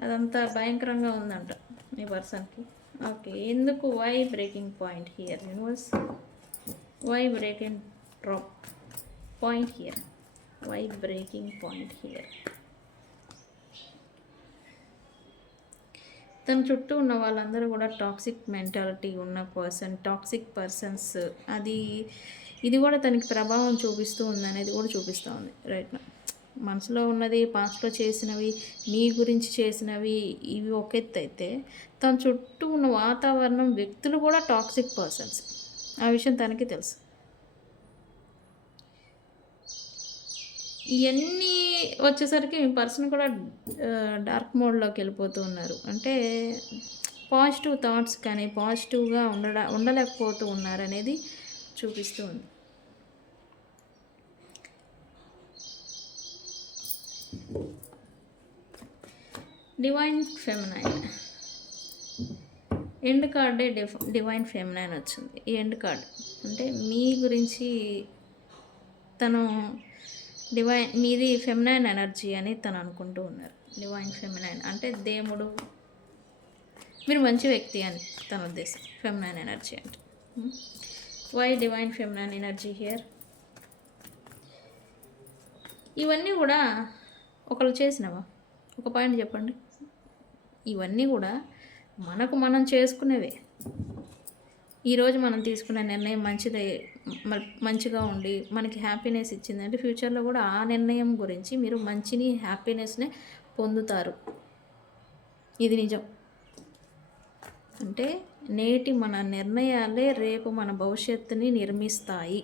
అదంతా భయంకరంగా ఉందంట మీ పర్సన్కి. ఓకే, ఎందుకు? Why breaking point here universe? Why breaking point here? Why breaking point here? తన చుట్టూ ఉన్న వాళ్ళందరూ కూడా టాక్సిక్ మెంటాలిటీ ఉన్న టాక్సిక్ పర్సన్స్. ఇది కూడా తనకి ప్రభావం చూపిస్తూ ఉంది అనేది కూడా చూపిస్తూ ఉంది రైట్ నా. మనసులో ఉన్నది, పాస్ట్లో చేసినవి, మీ గురించి చేసినవి, ఇవి ఒక ఎత్తు అయితే తన చుట్టూ ఉన్న వాతావరణం, వ్యక్తులు కూడా టాక్సిక్ పర్సన్స్. ఆ విషయం తనకి తెలుసు. ఇవన్నీ వచ్చేసరికి మీ పర్సన్ కూడా డార్క్ మోడ్లోకి వెళ్ళిపోతూ ఉన్నారు. అంటే పాజిటివ్ థాట్స్ కానీ పాజిటివ్గా ఉండలేకపోతూ ఉన్నారనేది చూపిస్తూ ఉంది. డివైన్ ఫెమినైన్ ఎండ్ కార్డే డివైన్ ఫెమినైన్ వచ్చింది. ఈ ఎండ్ కార్డ్ అంటే మీ గురించి తను మీది ఫెమినైన్ ఎనర్జీ అని తను అనుకుంటూ ఉన్నారు. డివైన్ ఫెమినైన్ అంటే దేవుడు, మీరు మంచి వ్యక్తి అని తన ఉద్దేశం. ఫెమినైన్ ఎనర్జీ అంటే why divine feminine energy here? ఇవన్నీ కూడా ఒకళ్ళు చేసినవా? ఒక పాయింట్ చెప్పండి. ఇవన్నీ కూడా మనం చేసుకునేవే. ఈరోజు మనం తీసుకున్న నిర్ణయం మంచిగా ఉండి మనకి హ్యాపీనెస్ ఇచ్చిందంటే ఫ్యూచర్లో కూడా ఆ నిర్ణయం గురించి మీరు మంచిని, హ్యాపీనెస్ని పొందుతారు. ఇది నిజం. అంటే నేటి మన నిర్ణయాలే రేపు మన భవిష్యత్తుని నిర్మిస్తాయి.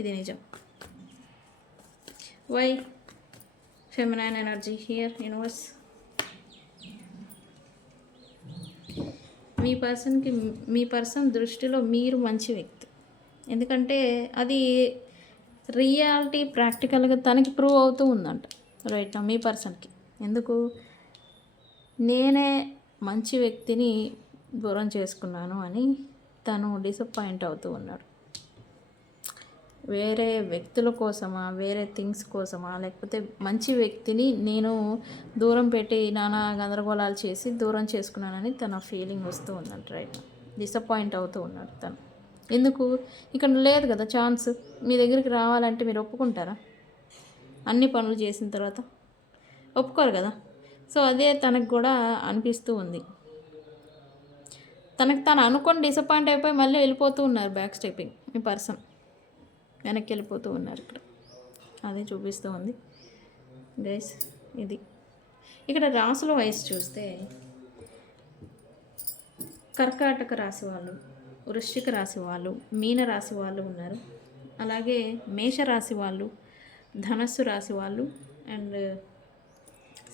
ఇది నిజం. Why feminine energy here universe? మీ పర్సన్ దృష్టిలో మీరు మంచి వ్యక్తి. ఎందుకంటే అది రియాలిటీ ప్రాక్టికల్గా తనకి ప్రూవ్ అవుతూ ఉందంట. రైట్ మీ పర్సన్కి ఎందుకు నేనే మంచి వ్యక్తిని దూరం చేసుకున్నాను అని తను డిసప్పాయింట్ అవుతూ ఉన్నాడు. వేరే వ్యక్తుల కోసమా, వేరే థింగ్స్ కోసమా, లేకపోతే మంచి వ్యక్తిని నేను దూరం పెట్టి నానా గందరగోళాలు చేసి దూరం చేసుకున్నానని తన ఫీలింగ్ వస్తూ ఉందంట. రైట్ డిసప్పాయింట్ అవుతూ ఉన్నాడు తను. ఎందుకు ఇక్కడ లేదు కదా ఛాన్స్. మీ దగ్గరికి రావాలంటే మీరు ఒప్పుకుంటారా? అన్ని పనులు చేసిన తర్వాత ఒప్పుకోరు కదా. సో అదే తనకు కూడా అనిపిస్తూ ఉంది. తనకు తను అనుకొని డిసప్పాయింట్ అయిపోయి మళ్ళీ వెళ్ళిపోతూ ఉన్నారు. బ్యాక్ స్టెప్పింగ్ మీ పర్సన్ వెనక్కి వెళ్ళిపోతూ ఉన్నారు. ఇక్కడ అదే చూపిస్తూ ఉంది గైస్. ఇది ఇక్కడ రాసుల వయసు చూస్తే కర్కాటక రాశి వాళ్ళు, వృశ్చిక రాశి వాళ్ళు, మీన రాశి వాళ్ళు ఉన్నారు. అలాగే మేషరాశి వాళ్ళు, ధనస్సు రాశి వాళ్ళు అండ్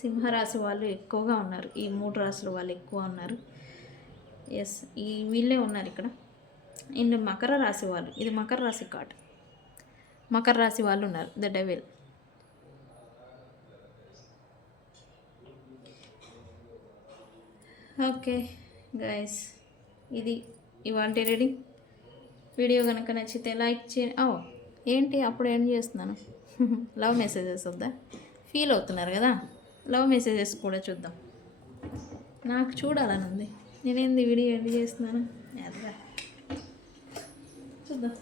సింహరాశి వాళ్ళు ఎక్కువగా ఉన్నారు. ఈ 3 రాశుల వాళ్ళు ఎక్కువ ఉన్నారు. ఎస్ వీళ్ళే ఉన్నారు ఇక్కడ. అండ్ మకర రాశి వాళ్ళు, ఇది మకర రాశి కార్డ్. మకర రాశి వాళ్ళు ఉన్నారు. The devil. ఓకే గైస్, ఇది ఇవాళ రీడింగ్. వీడియో కనుక నచ్చితే లైక్ చేయండి. ఏంటి అప్పుడు ఏం చేస్తున్నాను? లవ్ మెసేజెస్ వద్దా? ఫీల్ అవుతున్నారు కదా, లవ్ మెసేజెస్ కూడా చూద్దాం. నాకు చూడాలని ఉంది. నేనేంది వీడియో ఎండ్ చేస్తున్నాను అదా, చూద్దాం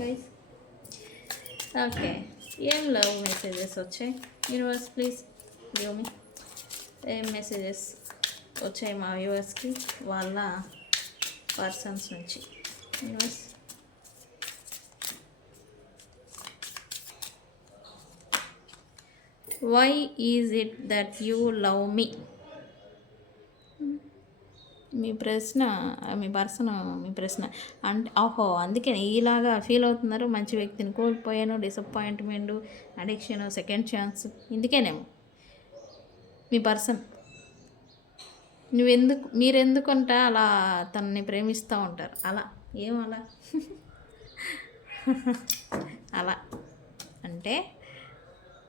గైస్. ఓకే, ఏం లవ్ మెసేజెస్ వచ్చాయి? Universe please give me. ఏం మెసేజెస్ వచ్చాయి మా వ్యూవర్స్కి వాళ్ళ పర్సన్స్ నుంచి? Universe why is it that you love me? మీ ప్రశ్న, మీ పర్సన్ మీ ప్రశ్న అంటే అందుకే ఇలాగా ఫీల్ అవుతున్నారు. మంచి వ్యక్తిని కోల్పోయాను, డిసప్పాయింట్మెంట్, అడిక్షన్, సెకండ్ ఛాన్స్. ఇందుకేనేమో మీ పర్సన్ మీరెందుకంట అలా తనని ప్రేమిస్తూ ఉంటారు. అలా ఏం అలా అలా అంటే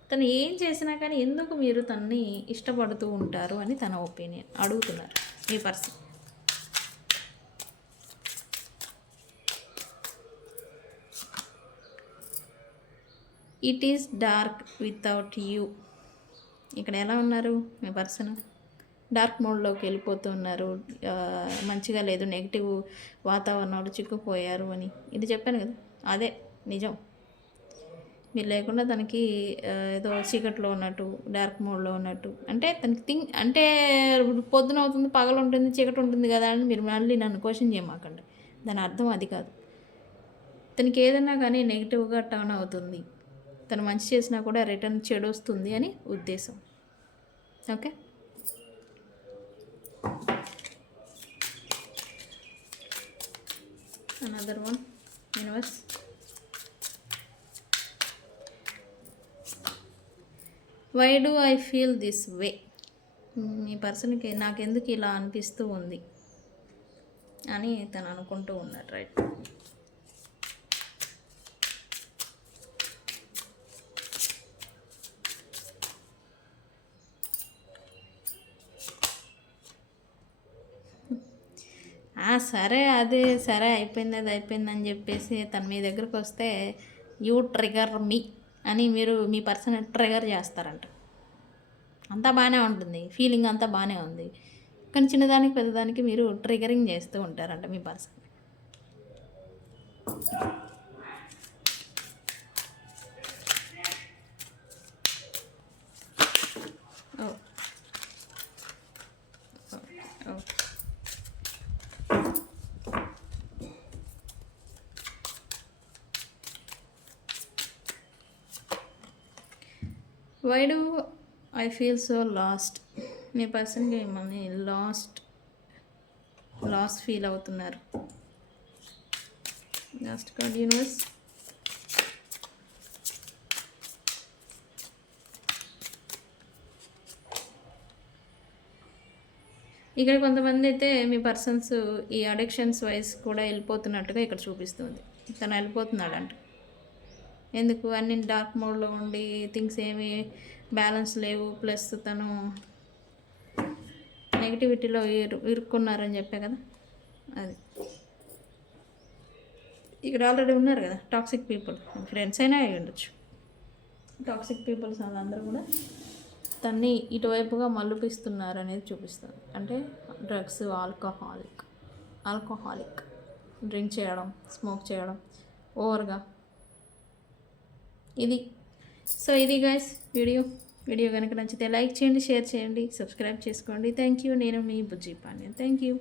తను ఏం చేసినా కానీ ఎందుకు మీరు తనని ఇష్టపడుతూ ఉంటారు అని తన ఒపీనియన్ అడుగుతున్నారు మీ person. It is dark without you. ఇక్కడ ఎలా ఉన్నారు మీ పర్సన్? డార్క్ మోడ్లోకి వెళ్ళిపోతూ ఉన్నారు. మంచిగా లేదు, నెగిటివ్ వాతావరణంలో చిక్కుపోయారు అని ఇది చెప్పాను కదా, అదే నిజం. మీరు లేకుండా తనకి ఏదో చీకట్లో ఉన్నట్టు, డార్క్ మోడ్లో ఉన్నట్టు. అంటే తనకి అంటే పొద్దున అవుతుంది, పగలు ఉంటుంది, చీకటి ఉంటుంది కదా అని మీరు మళ్ళీ నన్ను క్వశ్చన్ చేయమాకండి. దాని అర్థం అది కాదు. తనకి ఏదైనా కానీ నెగిటివ్గా టర్న్ అవుతుంది. తను మంచి చేసినా కూడా రిటర్న్ చెడు వస్తుంది అని ఉద్దేశం. Okay, another one. Universe why do I feel this way? మీ పర్సన్కి నాకెందుకు ఇలా అనిపిస్తూ ఉంది అని తను అనుకుంటూ ఉన్నాడు. రైట్, సరే అదే సరే అయిపోయింది, అది అయిపోయిందని చెప్పేసి తను మీ దగ్గరకు వస్తే యూ ట్రిగర్ మీ అని మీరు మీ పర్సన్ ట్రిగర్ చేస్తారంట. అంతా బాగానే ఉంటుంది, ఫీలింగ్ అంతా బాగానే ఉంది, కానీ చిన్నదానికి పెద్దదానికి మీరు ట్రిగరింగ్ చేస్తూ ఉంటారంట మీ person. Why do I feel so lost? మీ పర్సన్కి మిమ్మల్ని లాస్ట్ ఫీల్ అవుతున్నారు. Lost card universe. ఇక్కడ కొంతమంది అయితే మీ పర్సన్స్ ఈ అడిక్షన్స్ వైజ్ కూడా వెళ్ళిపోతున్నట్టుగా ఇక్కడ చూపిస్తుంది. తను వెళ్ళిపోతున్నాడంట. ఎందుకు? అన్ని డార్క్ మోడ్లో ఉండి థింగ్స్ ఏమి బ్యాలెన్స్ లేవు, ప్లస్ తను నెగిటివిటీలో ఇరుక్కున్నారని చెప్పే కదా, అది ఇక్కడ ఆల్రెడీ ఉన్నారు కదా టాక్సిక్ పీపుల్, ఫ్రెండ్స్ అయినా అయి ఉండొచ్చు. టాక్సిక్ పీపుల్స్ వాళ్ళందరూ కూడా తన్ని ఇటువైపుగా మలుపిస్తున్నారు అనేది చూపిస్తుంది. అంటే డ్రగ్స్, ఆల్కహాలిక్ డ్రింక్ చేయడం, స్మోక్ చేయడం ఓవర్గా, ఇది. సో ఇది గైస్ వీడియో కనుక నచ్చితే లైక్ చేయండి, షేర్ చేయండి, సబ్స్క్రైబ్ చేసుకోండి. Thank you. నేను మీ బుజ్జి పాండ్యన్. Thank you.